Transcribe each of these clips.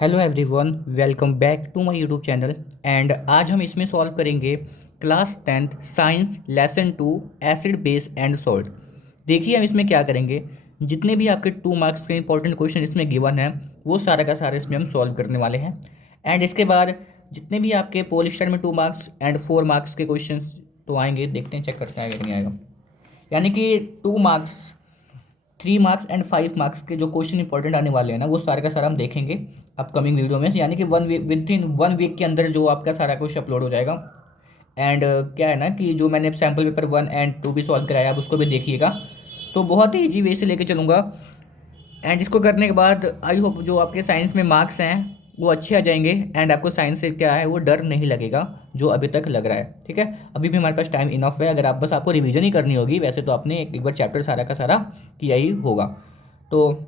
Hello everyone, welcome back to my YouTube channel. And आज हम इसमें सॉल्व करेंगे class 10th science lesson 2 acid base and salt. देखिए हम इसमें क्या करेंगे, जितने भी आपके 2 मार्क्स के इंपॉर्टेंट क्वेश्चन इसमें गिवन है वो सारा का सारा इसमें हम सॉल्व करने वाले हैं। एंड इसके बाद जितने भी आपके पोलिस्टर में 2 मार्क्स एंड 4 मार्क्स के क्वेश्चन तो आएंगे, देखते हैं चेक करते हैं आएगा कि नहीं आएगा। यानी कि 2 मार्क्स, 3 मार्क्स एंड 5 मार्क्स के जो क्वेश्चन इंपॉर्टेंट आने वाले हैं ना, वो सारे का सारा हम देखेंगे अपकमिंग वीडियो में। यानी कि 1 वीक, विद इन 1 वीक के अंदर जो आपका सारा कुछ अपलोड हो जाएगा। एंड क्या है ना कि जो मैंने सैम्पल पेपर 1 एंड 2 भी सॉल्व कराया, आप उसको भी देखिएगा। तो बहुत ही ईजी वे से लेके चलूँगा। एंड इसको करने के बाद आई होप जो आपके साइंस में मार्क्स हैं वो अच्छे आ जाएंगे। एंड आपको साइंस से क्या है वो डर नहीं लगेगा जो अभी तक लग रहा है। ठीक है, अभी भी हमारे पास टाइम इनफ है। अगर आप बस आपको रिवीजन ही करनी होगी, वैसे तो आपने एक बार चैप्टर सारा का सारा किया ही होगा। तो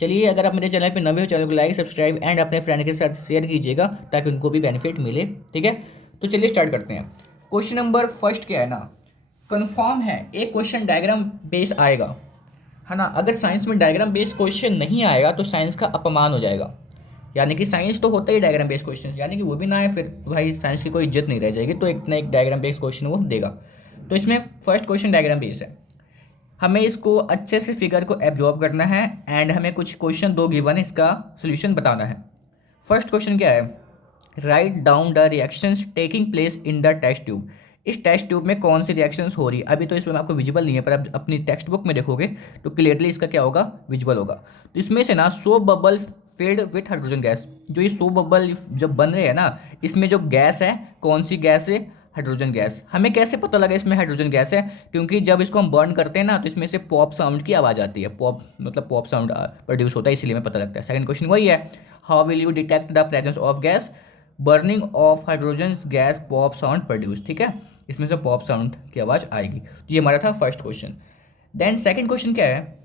चलिए, अगर आप मेरे चैनल पे नए हो, चैनल को लाइक सब्सक्राइब एंड अपने फ्रेंड के साथ शेयर कीजिएगा ताकि उनको भी बेनिफिट मिले। ठीक है, तो चलिए स्टार्ट करते हैं। क्वेश्चन नंबर फर्स्ट क्या है ना, कन्फर्म है एक क्वेश्चन डायग्राम बेस आएगा, है ना। अगर साइंस में डायग्राम बेस्ड क्वेश्चन नहीं आएगा तो साइंस का अपमान हो जाएगा। यानी कि साइंस तो होता ही डायग्राम बेस्ड क्वेश्चन, यानी कि वो भी ना आए फिर तो भाई साइंस की कोई इज्जत नहीं रह जाएगी। तो एक ना एक डायग्राम बेस्ड क्वेश्चन वो देगा। तो इसमें फर्स्ट क्वेश्चन डायग्राम बेस्ड है, हमें इसको अच्छे से फिगर को एब्जॉर्ब करना है। एंड हमें कुछ क्वेश्चन दो गिवन है, इसका सोल्यूशन बताना है। फर्स्ट क्वेश्चन क्या है, write down the reactions taking place in the test tube. इस टेस्ट ट्यूब में कौन सी रिएक्शंस हो रही है, अभी तो इसमें आपको विजिबल नहीं है, पर आप अपनी टेक्स्ट बुक में देखोगे तो क्लियरली इसका क्या होगा, विजिबल होगा। तो इसमें से ना 100 bubble filled with hydrogen gas, जो ये 100 बबल जब बन रहे हैं ना, इसमें जो गैस है कौन सी गैस है, हाइड्रोजन गैस। हमें कैसे पता लगा इसमें हाइड्रोजन गैस है, क्योंकि जब इसको हम बर्न करते हैं ना तो इसमें से पॉप साउंड की आवाज़ आती है। पॉप मतलब पॉप साउंड प्रोड्यूस होता है, इसीलिए हमें पता लगता है। सेकंड क्वेश्चन वही है, how will you detect the presence of gas, burning of hydrogen gas pop sound produce. ठीक है, इसमें से पॉप साउंड की आवाज़ आएगी। तो ये हमारा था first question. Then second question क्या है,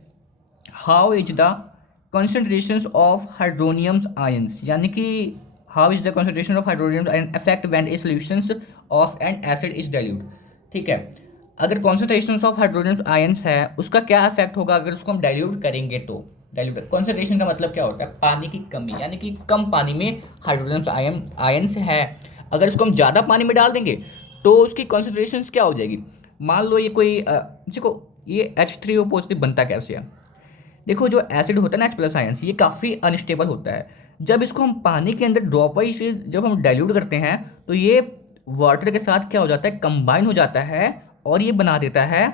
how is the concentration of hydronium ions, यानी कि how is the concentration of hydronium ion affect when a solutions of an acid is dilute. ठीक है, अगर कॉन्सेंट्रेशन ऑफ हाइड्रोनियम आयंस है उसका क्या इफेक्ट होगा अगर उसको हम डाइल्यूट करेंगे तो। डाइल्यूट कॉन्सेंट्रेशन का मतलब क्या होता है, पानी की कमी, यानी कि कम पानी में हाइड्रोजन आयंस है। अगर इसको हम ज़्यादा पानी में डाल देंगे तो उसकी कॉन्सेंट्रेशन क्या हो जाएगी। मान लो ये कोई देखो ये H3O पॉजिटिव बनता कैसे है। देखो जो एसिड होता है ना H+ आयंस, ये काफ़ी अनस्टेबल होता है। जब इसको हम पानी के अंदर ड्रॉप वाइज जब हम डाइल्यूट करते हैं तो ये वाटर के साथ क्या हो जाता है, कंबाइन हो जाता है और ये बना देता है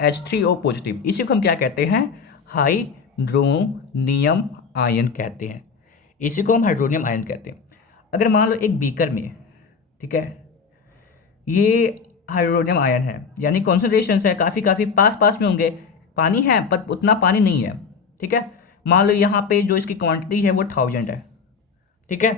H3O पॉजिटिव। इसी को हम क्या कहते हैं, हाइड्रोनियम आयन कहते हैं। इसी को हम हाइड्रोनियम आयन कहते हैं। अगर मान लो एक बीकर में, ठीक है, ये हाइड्रोनियम आयन है, यानी कॉन्सेंट्रेशन है काफ़ी काफ़ी पास पास में होंगे, पानी है पर उतना पानी नहीं है। ठीक है, मान लो यहाँ पे जो इसकी क्वांटिटी है वो 1000 है। ठीक है,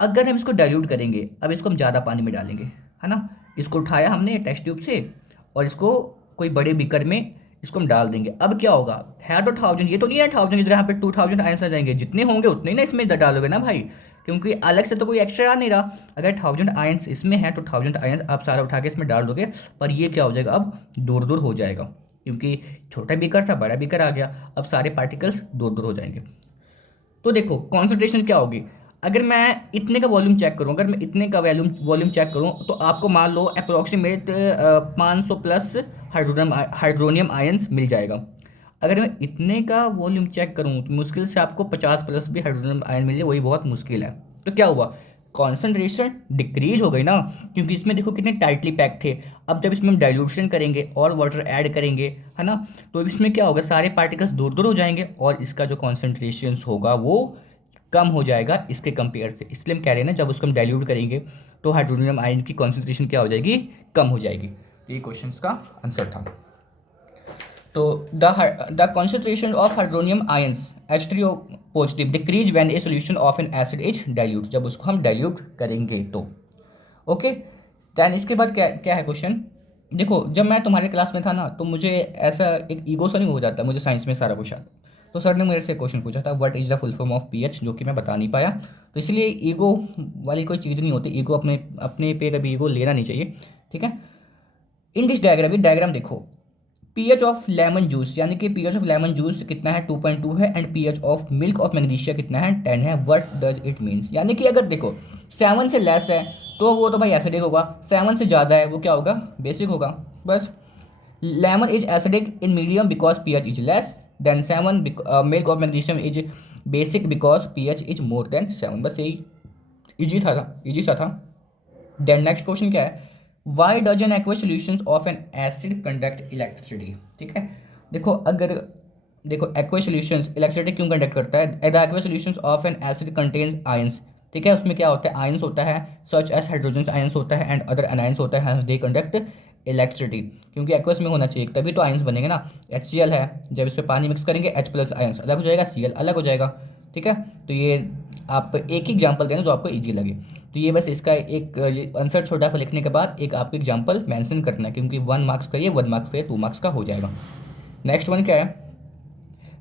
अगर हम इसको डाइल्यूट करेंगे, अब इसको हम ज़्यादा पानी में डालेंगे, है ना। इसको उठाया हमने टेस्ट ट्यूब से और इसको कोई बड़े बीकर में इसको हम डाल देंगे। अब क्या होगा, है तो 1000, ये तो नहीं है 1000 इस जगह पे 2000 आयंस आ जाएंगे। जितने होंगे उतने ही ना इसमें डालोगे ना भाई, क्योंकि अलग से तो कोई एक्स्ट्रा आ नहीं रहा। अगर 1000 आयंस इसमें है तो 1000 आयंस आप सारा उठा के इसमें डाल दोगे, पर ये क्या हो जाएगा, अब दूर दूर हो जाएगा, क्योंकि छोटा बीकर था बड़ा बीकर आ गया, अब सारे पार्टिकल्स दूर दूर हो जाएंगे। तो देखो कॉन्सेंट्रेशन क्या होगी, अगर मैं इतने का वॉल्यूम चेक करूं, अगर मैं इतने का वॉल्यूम चेक करूं तो आपको मान लो अप्रोक्सीमेट 500 प्लस हाइड्रोनियम आयंस मिल जाएगा। अगर मैं इतने का वॉल्यूम चेक करूं तो मुश्किल से आपको 50 प्लस भी हाइड्रोनियम आयन मिल जाए, वही बहुत मुश्किल है। तो क्या हुआ, कॉन्सेंट्रेशन डिक्रीज हो गई ना, क्योंकि इसमें देखो कितने टाइटली पैक थे। अब जब इसमें हम डाइल्यूशन करेंगे और वाटर ऐड करेंगे, है ना, तो इसमें क्या होगा, सारे पार्टिकल्स दूर दूर हो जाएंगे और इसका जो कॉन्सेंट्रेशन होगा वो कम हो जाएगा इसके कंपेयर से। इसलिए हम कह रहे हैं ना, जब उसको हम डाइल्यूट करेंगे तो हाइड्रोनियम आयन की कॉन्सेंट्रेशन क्या हो जाएगी, कम हो जाएगी। ये क्वेश्चन का आंसर था। तो the concentration of hydronium ions H3O positive decrease when A solution of an acid is dilute, जब उसको हम डाइल्यूट करेंगे तो। ओके, दैन इसके बाद क्या क्या है क्वेश्चन। देखो जब मैं तुम्हारे क्लास में था ना तो मुझे ऐसा एक ईगो सा नहीं हो जाता, मुझे साइंस में सारा कुछ आता। तो सर ने मेरे से क्वेश्चन पूछा था, what is the full form of pH, जो कि मैं बता नहीं पाया। तो इसलिए ईगो वाली कोई चीज़ नहीं होती, ईगो अपने अपने पे कभी ईगो लेना नहीं चाहिए। ठीक है, इन दिस डायग्राम, ये डायग्राम देखो, पीएच ऑफ लेमन जूस, यानी कि पीएच ऑफ लेमन जूस कितना है 2.2 है, and pH of milk of magnesia कितना है 10 है। व्हाट डज इट मीन्स, यानी कि अगर देखो 7 से लेस है तो वो तो भाई एसिडिक होगा, 7 से ज़्यादा है वो क्या होगा, बेसिक होगा। बस lemon is acidic in medium because pH is less than 7, milk of magnesium is basic because pH is more than 7। बस यही इजी सा था। देन नेक्स्ट क्वेश्चन क्या है, why does N aqua solution of an acid conduct electricity. ठीक है, देखो अगर देखो एक्वा सोल्यूशन इलेक्ट्रिसिटी क्यों कंडक्ट करता है, the aqua solution of an acid contains ions. ठीक है, उसमें क्या होता है, आयंस होता है, सच एस हाइड्रोजन आयंस होता है एंड अदर अनायंस होता है, दे कंडक्ट इलेक्ट्रिसिटी। क्योंकि एक्वस में होना चाहिए तभी तो आयंस बनेंगे ना। HCl है, जब इसमें पानी मिक्स करेंगे H प्लस आयंस अलग हो जाएगा, Cl अलग हो जाएगा। ठीक है, तो ये आप एक ही एग्जाम्पल देना जो आपको ईजी लगे। तो ये बस इसका एक आंसर छोटा सा लिखने के बाद एक आपको एग्जाम्पल मेंशन करना है, क्योंकि 1 मार्क्स का ये 1 मार्क्स का ये 2 मार्क्स का हो जाएगा। नेक्स्ट वन क्या है,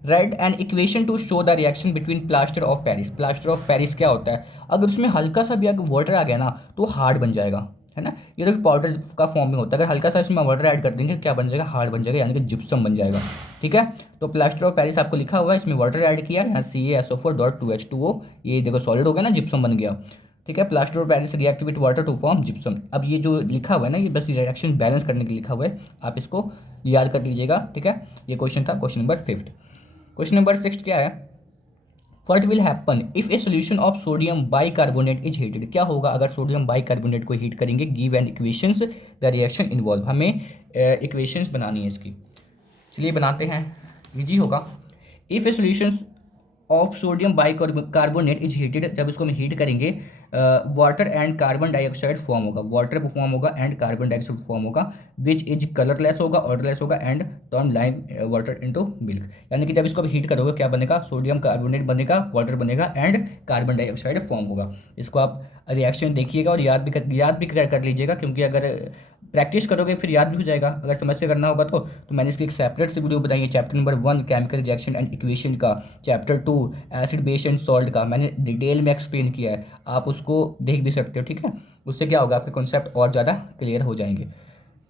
right an equation two show the reaction between plaster of Paris. Plaster of Paris क्या होता है, अगर उसमें हल्का सा भी अगर वाटर आ गया ना तो हार्ड बन जाएगा, है ना। ये तो पाउडर का फॉर्म में होता है, अगर हल्का सा इसमें वाटर ऐड कर देंगे क्या बन जाएगा, हार्ड बन जाएगा, यानी कि जिप्सम बन जाएगा। ठीक है, तो प्लास्टर ऑफ पेरिस आपको लिखा हुआ है, इसमें वाटर ऐड किया, यहाँ CaSO4.2H2O, ये देखो सॉलिड हो गया ना, जिप्सम बन गया। ठीक है, plaster of Paris react with water to form gypsum. अब ये जो लिखा हुआ है ना, ये बस रिएक्शन बैलेंस करने के लिए लिखा हुआ है, आप इसको याद कर लीजिएगा। ठीक है, ये क्वेश्चन था, क्वेश्चन नंबर 5। क्वेश्चन नंबर 6 क्या है, what will happen if a solution of sodium bicarbonate is heated. क्या होगा अगर सोडियम बाइकार्बोनेट को हीट करेंगे, give an equations the reaction involve. हमें इक्वेशंस बनानी है इसकी, चलिए बनाते हैं, इजी होगा। If a solution of sodium bicarbonate is heated, जब इसको हम हीट करेंगे water and carbon dioxide form होगा, वाटर फॉर्म होगा एंड कार्बन डाइऑक्साइड फॉर्म होगा, विच इज कलरलेस होगा, ऑर्डरलेस होगा and turn lime water into milk. यानी कि जब इसको हीट करोगे क्या बनेगा, सोडियम कार्बोनेट बनेगा, वाटर बनेगा एंड कार्बन डाइऑक्साइड फॉर्म होगा। इसको आप रिएक्शन देखिएगा और याद भी कर लीजिएगा, क्योंकि अगर प्रैक्टिस करोगे फिर याद भी हो जाएगा। अगर समझ से करना होगा तो मैंने इसकी एक सेपरेट से वीडियो बनाई है, chapter number 1 chemical reaction and equation का, chapter 2 acid base and salt का, मैंने डिटेल में एक्सप्लेन किया है, आप उसको देख भी सकते हो। ठीक है, उससे क्या होगा, आपके कॉन्सेप्ट और ज़्यादा क्लियर हो जाएंगे।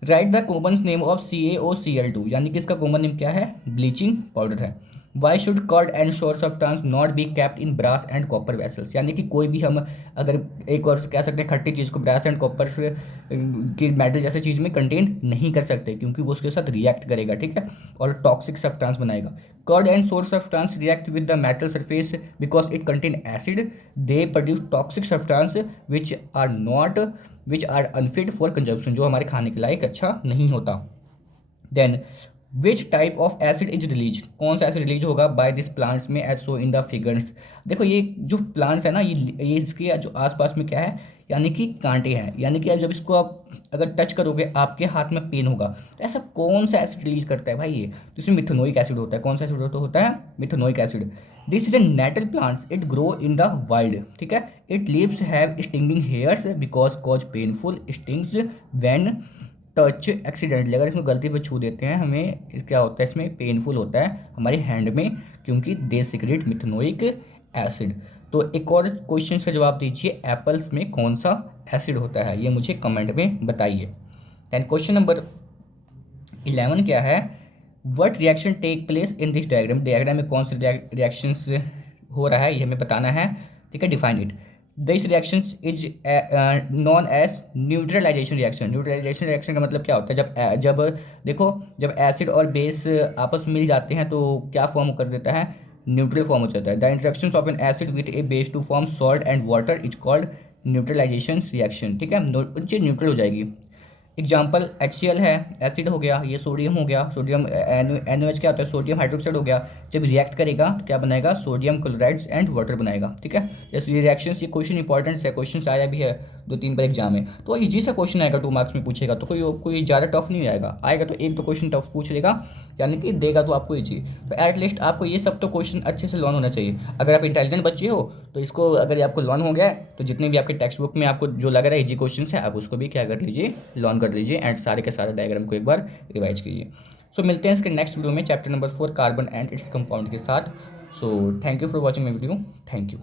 Write the common name of CaOCl2, यानी कि इसका कॉमन नेम क्या है, ब्लीचिंग पाउडर है। Why should curd and sour substance not be kept in brass and copper vessels, यानी कि कोई भी हम अगर एक और कह सकते हैं खट्टी चीज़ को ब्रास एंड कॉपर से की मेटल जैसे चीज़ में कंटेन नहीं कर सकते, क्योंकि वो उसके साथ रिएक्ट करेगा। ठीक है, और टॉक्सिक सब्सटेंस बनाएगा। Curd and sour substance react with the metal surface because it contain acid, they produce toxic substance which are unfit for consumption, जो हमारे खाने के लायक अच्छा नहीं होता। Then which type of acid is release, कौन सा एसिड रिलीज होगा बाय दिस प्लांट्स में as show in the figures. देखो ये जो प्लांट्स है ना, ये इसके जो आसपास में क्या है, यानी कि कांटे हैं, यानी कि जब इसको आप अगर टच करोगे आपके हाथ में पेन होगा। तो ऐसा कौन सा एसिड रिलीज करता है भाई ये, तो इसमें मिथेनोइक एसिड होता है। कौन सा एसिड होता है, methanoic acid. This is a nettle plants, it grow in the wild. ठीक है, it leaves have stinging hairs because cause painful stings when touch accidentally, अगर इसमें गलती से छू देते हैं हमें क्या होता है, इसमें पेनफुल होता है हमारे हैंड में, क्योंकि दे सीक्रेट मिथेनोइक एसिड। तो एक और क्वेश्चन का जवाब दीजिए, एप्पल्स में कौन सा एसिड होता है, ये मुझे कमेंट में बताइए। दैन क्वेश्चन नंबर 11 क्या है, what reaction take place in this diagram. Diagram में कौन से रिएक्शंस हो रहा है ये हमें बताना है। ठीक है, define it. This reaction is known as neutralisation reaction. Neutralisation reaction का मतलब क्या होता है, जब देखो जब एसिड और बेस आपस में मिल जाते हैं तो क्या फॉर्म कर देता है, न्यूट्रल फॉर्म हो जाता है। The interaction of an acid with a base to form salt and water is called neutralisation reaction. ठीक है, चीज़ न्यूट्रल हो जाएगी। एग्जाम्पल HCl है, एसिड हो गया, ये सोडियम हो गया, सोडियम NaOH क्या होता है, सोडियम हाइड्रोक्साइड हो गया। जब रिएक्ट करेगा तो क्या बनाएगा, सोडियम क्लोराइड्स एंड वाटर बनाएगा। ठीक है, जैसे ये रिएक्शंस, ये क्वेश्चन इंपॉर्टेंट है, क्वेश्चन आया भी है 2-3 पर एग्जाम में, तो इजी सा क्वेश्चन आएगा, 2 मार्क्स में पूछेगा, तो कोई ज़्यादा टफ नहीं आएगा तो 1-2 क्वेश्चन टफ पूछ लेगा, यानी कि देगा तो आपको ईजी। तो एटलीस्ट आपको ये सब तो क्वेश्चन अच्छे से लर्न होना चाहिए। अगर आप इंटेलिजेंट बच्चे हो तो इसको अगर आपको लर्न हो गया है तो जितने भी आपके टेक्स्ट बुक में आपको जो लग रहा है इजी क्वेश्चन है, आप उसको भी क्या कर लीजिए, लर्न कर लीजिए एंड सारे के सारे डायग्राम को एक बार रिवाइज कीजिए। सो मिलते हैं इसके नेक्स्ट वीडियो में, chapter number 4 carbon and its compound के साथ। So thank you for watching my video, thank you.